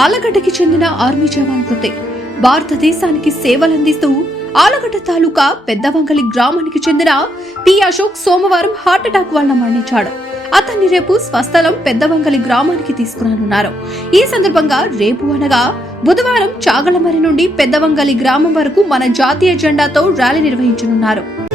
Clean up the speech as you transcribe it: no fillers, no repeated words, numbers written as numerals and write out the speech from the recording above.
ఆలగడ్డకి చెందిన ఆర్మీ జవాన్ మృతి. భారతదేశానికి సేవలందిస్తూ ఆలగడ్డ తాలూకా పెద్దవంగలి గ్రామానికి చెందిన పి అశోక్ సోమవారం హార్ట్అటాక్ వల్ల మరణించాడు. అతన్ని రేపు స్వస్థలం పెద్దవంగలి గ్రామానికి తీసుకురానున్నారు. ఈ సందర్భంగా రేపు అనగా బుధవారం చాగలమరి నుండి పెద్దవంగలి గ్రామం వరకు మన జాతీయ జెండాతో ర్యాలీ నిర్వహించనున్నారు.